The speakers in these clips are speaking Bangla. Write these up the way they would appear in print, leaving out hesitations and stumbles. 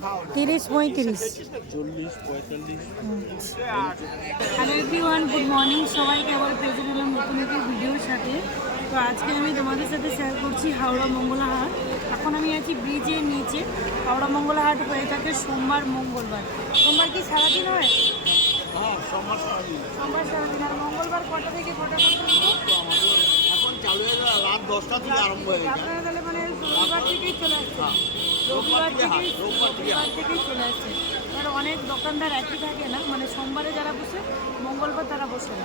30 35 40 45। হ্যালো এভরিওয়ান, গুড মর্নিং সবাইকে। আবার প্রেজেন্ট হলাম নতুন একটি ভিডিওর সাথে। তো আজকে আমি তোমাদের সাথে শেয়ার করছি হাওড়া মঙ্গলা হাট। এখন আমি আছি ব্রিজের নিচে। হাওড়া মঙ্গলা হাট হয়ে থাকে সোমবার মঙ্গলবার। সোমবার কি সারাদিন হয়? সোমবার সারাদিন। আর মঙ্গলবার কটা থেকে কটা পর্যন্ত? এখন চালু হয়ে গেল রাত 10টা থেকে আরম্ভ হয়ে গেছে। আপনারা তাহলে মানে রবিবার থেকেই চলে আসছে? রবিবার থেকেই চলে আসছে। আর অনেক দোকানদার একই থাকে না, মানে সোমবারে যারা বসে মঙ্গলবার তারা বসে না,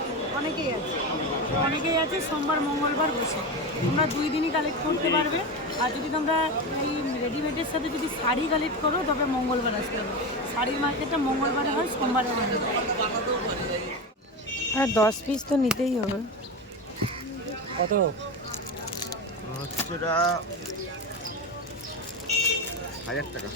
অনেকেই আছে সোমবার মঙ্গলবার বসে। তোমরা 2 দিনই কালেক্ট করতে পারবে। আর যদি তোমরা এই রেডিমেডের সাথে যদি শাড়ি কালেক্ট করো তবে মঙ্গলবার আসতে হবে। শাড়ির মার্কেটটা মঙ্গলবারে হয়, সোমবারে হয় না। আর 10 পিস তো নিতেই হবে। কত সেটা 1000 টাকা।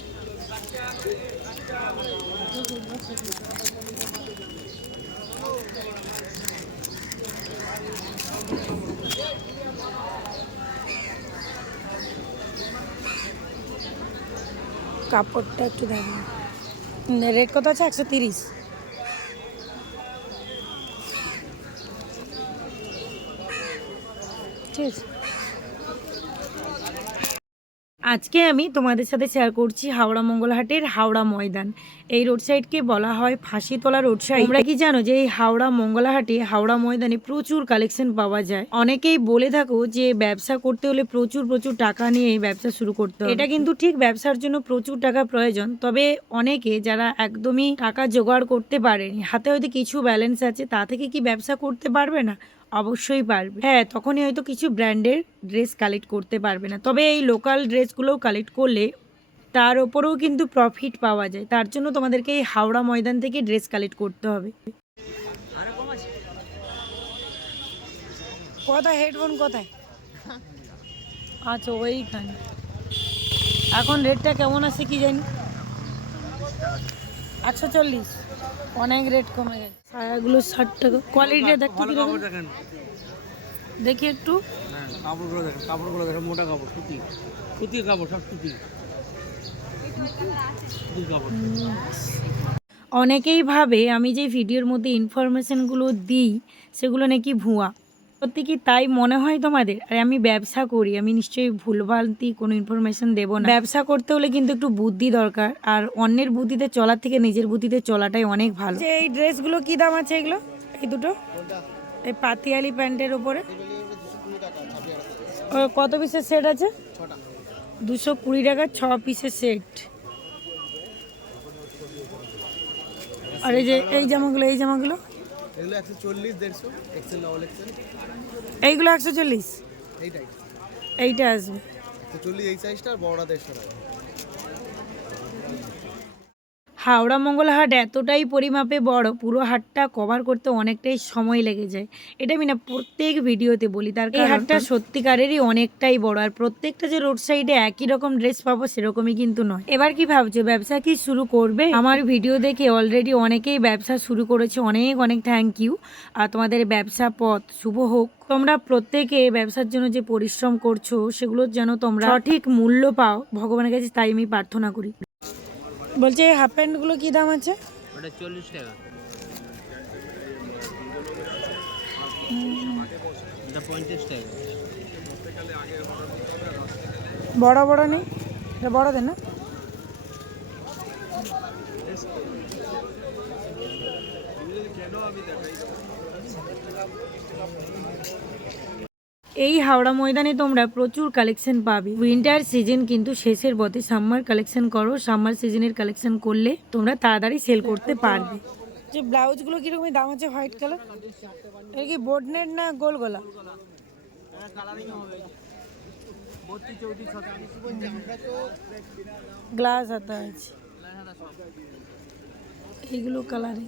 কাপড়টা একটু দেখো, রেট কত আছে? 130। ঠিক আছে। আজকে আমি তোমাদের সাথে শেয়ার করছি হাওড়া মঙ্গলহাটের হাওড়া ময়দান। এই রোড সাইডকে বলা হয় ফাঁসিতলা রোড সাইড। তোমরা কি জানো যে এই হাওড়া মঙ্গলহাটে হাওড়া ময়দানে প্রচুর কালেকশন পাওয়া যায়? অনেকেই বলে থাকো যে ব্যবসা করতে হলে প্রচুর প্রচুর টাকা নিয়ে এই ব্যবসা শুরু করতে হবে। এটা কিন্তু ঠিক, ব্যবসার জন্য প্রচুর টাকা প্রয়োজন। তবে অনেকে যারা একদমই টাকা জোগাড় করতে পারেনি, হাতে হয়তো কিছু ব্যালেন্স আছে, তা থেকে কি ব্যবসা করতে পারবে না? অবশ্যই পারবে। হ্যাঁ, তখনই হয়তো কিছু ব্র্যান্ডের ড্রেস কালেক্ট করতে পারবে না, তবে এই লোকাল ড্রেসগুলোও কালেক্ট করলে তার ওপরেও কিন্তু প্রফিট পাওয়া যায়। তার জন্য তোমাদেরকে এই হাওড়া ময়দান থেকে ড্রেস কালেক্ট করতে হবে। কোথায় হেডফোন কোথায়? আচ্ছা, ওইখানে। এখন রেটটা কেমন আছে কি জানি? 140। অনেক রেট কমে গেছে। সায়াগুলো 60 টাকা। কোয়ালিটিটা দেখতে কিরকম দেখি একটু। কাপড়গুলো দেখেন মোটা কাপড়, সুতির কাপড়, সব সুতির কাপড়। অনেকেই ভাবে আমি যে ভিডিওর মধ্যে ইনফরমেশনগুলো দিই সেগুলো নাকি ভুয়া। সত্যি কি তাই মনে হয় তোমাদের? আর আমি ব্যবসা করি, আমি নিশ্চয়ই ভুলভান্তি কোনো ইনফরমেশন দেবো না। ব্যবসা করতে হলে কিন্তু একটু বুদ্ধি দরকার, আর অন্যের বুদ্ধিতে চলার থেকে নিজের বুদ্ধিতে চলাটাই অনেক ভালো। এই ড্রেসগুলো কি দাম আছে এগুলো? এই দুটো, এই পাতিয়ালি প্যান্টের উপরে কত পিসের সেট আছে? 220 টাকা 6 পিসের সেট। আর এই যে এই জামাগুলো এগুলো 140, 150, এক্সেল, ডাবল এক্সেল। এইগুলো 140। এইটা আসবে 140 এই সাইজটা, আর বড়টা 150 টাকা। হাওড়া মঙ্গলা হাট এতটাই পরিমাপে বড়, পুরো হাটটা কভার করতে অনেকটাই সময় লেগে যায়। এটা আমি না প্রত্যেক ভিডিওতে বলি, তার কারণ এই হাটটা সত্যিকারেরই অনেকটাই বড়। আর প্রত্যেকটা যে রোড সাইডে একই রকম ড্রেস পাবো সেরকমই কিন্তু নয়। এবার কি ভাবছো, ব্যবসা কি শুরু করবে? আমার ভিডিও দেখে অলরেডি অনেকেই ব্যবসা শুরু করেছে, অনেক অনেক থ্যাংক ইউ। আর তোমাদের ব্যবসা পথ শুভ হোক। তোমরা প্রত্যেকে ব্যবসার জন্য যে পরিশ্রম করছো সেগুলোর যেন তোমরা সঠিক মূল্য পাও, ভগবানের কাছে তাই আমি প্রার্থনা করি। বলছে এই হাফ প্যান্টগুলো কি দাম আছে? ওটা 40 টাকা। এটা 50 টাকা। বড় বড় নেই? এটা বড়দের না? এই হাওড়া ময়দানে তোমরা প্রচুর কালেকশন পাবে। উইন্টার সিজন কিন্তু শেষের পথে, সামার কালেকশন করো। সামার সিজনের কালেকশন করলে তোমরা তাড়াতাড়ি সেল করতে পারবে। যে ব্লাউজগুলো কিরকম দাম আছে? হোয়াইট কালার, এটা কি বোর্ড নেট না গোল গলা? গ্লাস হাতা আছে, এইগুলো কালারে।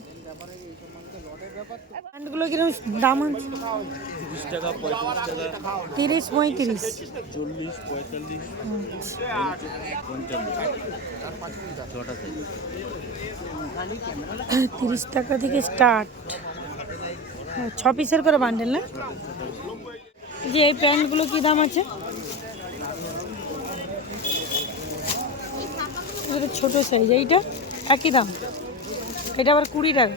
প্যান্টগুলো কিরকম দাম আছে? 30 টাকা, 35 টাকা, 30 35, 40, 45, 50। 30 টাকা থেকে স্টার্ট। 6 পিসের করে বান্ডেল না? যে এই প্যান্টগুলো কি দাম আছে? এটা ছোটো সাইজ, এইটা একই দাম, এটা আবার 20 টাকা।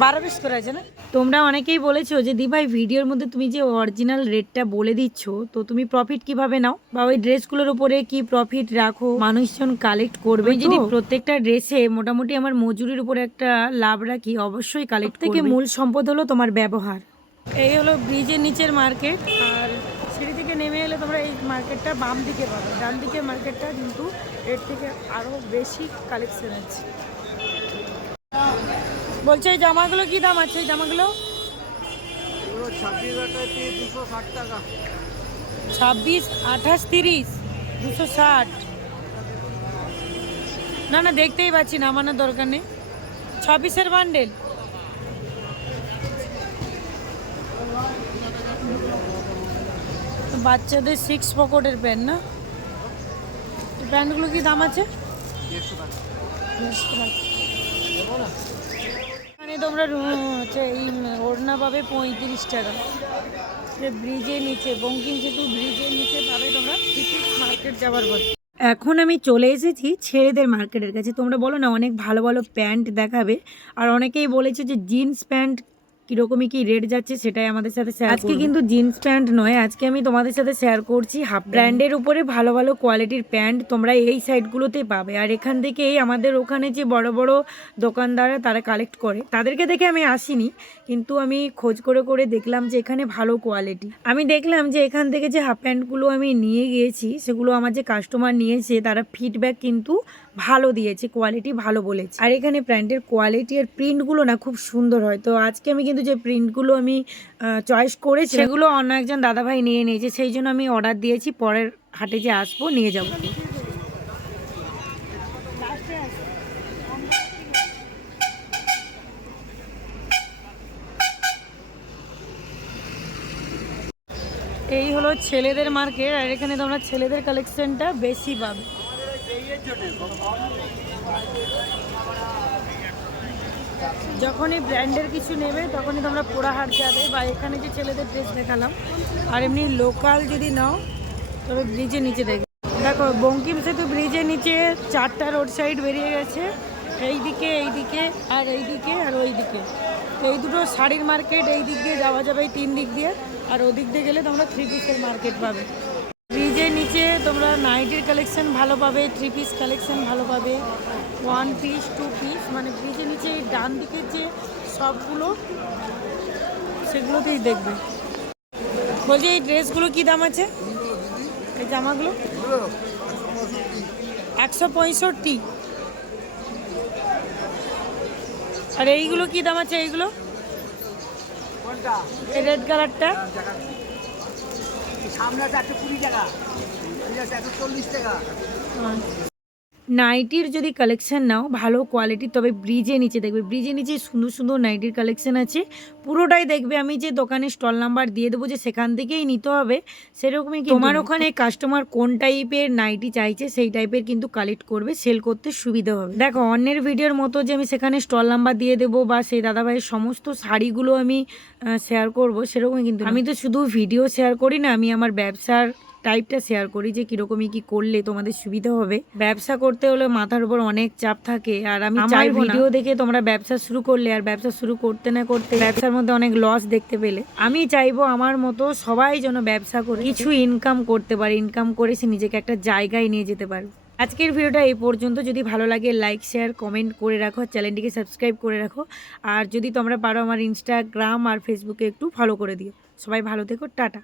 12 পিস করে আছে না? তোমরা অনেকেই বলেছো যে দি ভাই ভিডিওর মধ্যে তুমি যে অরিজিনাল রেটটা বলে দিচ্ছ, তো তুমি প্রফিট কিভাবে নাও, বা ওই ড্রেসগুলোর উপরে কি প্রফিট রাখো, মানুষজন কালেক্ট করবে? যদি প্রত্যেকটা ড্রেসে মোটামুটি আমার মজুরির উপরে একটা লাভ রাখি, অবশ্যই কালেক্ট করবে। থেকে মূল সম্পদ হলো তোমার ব্যবহার। এই হলো ব্রিজের নিচের মার্কেট, আর সিঁড়ি থেকে নেমে এলে তোমরা এই মার্কেটটা বাম দিকে পাবে। ডান দিকে মার্কেটটা কিন্তু এর থেকে আরও বেশি কালেকশন আছে। বলছে এই জামাগুলো কি দাম আছে? এই জামাগুলো 26, 28, 30, 260। না না, দেখতেই পাচ্ছি না, আমার দরকার নেই। 26-এর বান্ডেল। বাচ্চাদের 6 পকেটের প্যান্ট না? এই প্যান্টগুলো কি দাম আছে? 150 টাকা। এখানে তোমরা এই ওড়না পাবে 35 টাকা। ব্রিজের নিচে, বঙ্কিম সেতু ব্রিজের নিচে পাবে তোমরা মার্কেট যাওয়ার পথে। এখন আমি চলে এসেছি ছেলেদের মার্কেটের কাছে। তোমরা বলো না অনেক ভালো ভালো প্যান্ট দেখাবে, আর অনেকেই বলেছে যে জিন্স প্যান্ট কীরকমই কি রেট যাচ্ছে সেটাই আমাদের সাথে শেয়ার। আজকে কিন্তু জিন্স প্যান্ট নয়, আজকে আমি তোমাদের সাথে শেয়ার করছি হাফ ব্র্যান্ডের উপরে ভালো ভালো কোয়ালিটির প্যান্ট তোমরা এই সাইডগুলোতেই পাবে। আর এখান থেকেই আমাদের ওখানে যে বড় বড় দোকানদাররা তারা কালেক্ট করে, তাদেরকে দেখে আমি আসিনি, কিন্তু আমি খোঁজ করে করে দেখলাম যে এখানে ভালো কোয়ালিটি। আমি দেখলাম যে এখান থেকে যে হাফ প্যান্টগুলো আমি নিয়ে গিয়েছি, সেগুলো আমার যে কাস্টমার নিয়েছে তারা ফিডব্যাক কিন্তু ভালো দিয়েছে, কোয়ালিটি ভালো বলেছে। আর এখানে প্যান্টের কোয়ালিটি আর প্রিন্টগুলো না খুব সুন্দর হয়। তো আজকে আমি কিন্তু যে প্রিন্টগুলো আমি চয়েস করেছি সেগুলো অন্য একজন দাদাভাই নিয়ে নিয়েছে, সেই জন্য আমি অর্ডার দিয়েছি, পরের হাটে যে আসবো নিয়ে যাব। এই হলো ছেলেদের মার্কেট, আর এখানে তোমরা ছেলেদের কালেকশনটা বেশি পাবে। যখনই ব্র্যান্ডের কিছু নেবে তখনই তোমরা পোড়াহাট যাবে, বা এখানে যে ছেলেদের ড্রেস দেখালাম। আর এমনি লোকাল যদি নাও তবে ব্রিজের নিচে দেখবে। দেখো বঙ্কিম সেতু ব্রিজের নিচে 4টা রোড সাইড বেরিয়ে গেছে, এইদিকে এইদিকে আর এইদিকে আর ওই দিকে। এই দুটো শাড়ির মার্কেট, এই দিক দিয়ে যাওয়া যাবে এই 3 দিক দিয়ে, আর ওদিক দিয়ে গেলে তোমরা 3 পিসের মার্কেট পাবে। ব্রিজের নিচে তোমরা নাইটির কালেকশন ভালো পাবে, 3 পিস কালেকশন ভালো পাবে, 1 পিস 2 পিস, মানে ব্রিজের নিচে এই ডান দিকের যে সবগুলো সেগুলোতেই দেখবে। বলছি এই ড্রেসগুলো কি দাম আছে? এই জামাগুলো 165। আর এইগুলো কি দাম আছে? এইগুলো এই রেড কালারটা সামনেটা 120 টাকা, 140 টাকা। নাইটির যদি কালেকশন নাও ভালো কোয়ালিটি, তবে ব্রিজের নিচে দেখবে, ব্রিজের নিচে সুন্দর সুন্দর নাইটির কালেকশন আছে। পুরোটাই দেখবে, আমি যে দোকানের স্টল নাম্বার দিয়ে দেবো যে সেখান থেকেই নিতে হবে সেরকমই। তোমার ওখানে কাস্টমার কোন টাইপের নাইটি চাইছে সেই টাইপের কিন্তু কালেক্ট করবে, সেল করতে সুবিধা হবে। দেখো অন্যের ভিডিওর মতো যে আমি সেখানে স্টল নাম্বার দিয়ে দেবো বা সেই দাদাভাইয়ের সমস্ত শাড়িগুলো আমি শেয়ার করব সেরকমই কিন্তু আমি তো শুধু ভিডিও শেয়ার করি না, আমি আমার ব্যবসার টাইপটা শেয়ার করি যে কিরকমই কি করলে তোমাদের সুবিধা হবে। ব্যবসা করতে হলে মাথার উপর অনেক চাপ থাকে, আর আমি চাই ভিডিও দেখে তোমরা ব্যবসা শুরু করলে আর ব্যবসা শুরু করতে না করতে ব্যবসার মধ্যে অনেক লস দেখতে পেলে, আমি চাইবো আমার মতো সবাই যেন ব্যবসা করে কিছু ইনকাম করতে পারে, ইনকাম করে সে নিজেকে একটা জায়গায় নিয়ে যেতে পারে। আজকের ভিডিওটা এই পর্যন্ত। যদি ভালো লাগে লাইক শেয়ার কমেন্ট করে রাখো, চ্যানেলটিকে সাবস্ক্রাইব করে রাখো, আর যদি তোমরা পারো আমার ইনস্টাগ্রাম আর ফেসবুকে একটু ফলো করে দিও। সবাই ভালো থেকো, টাটা।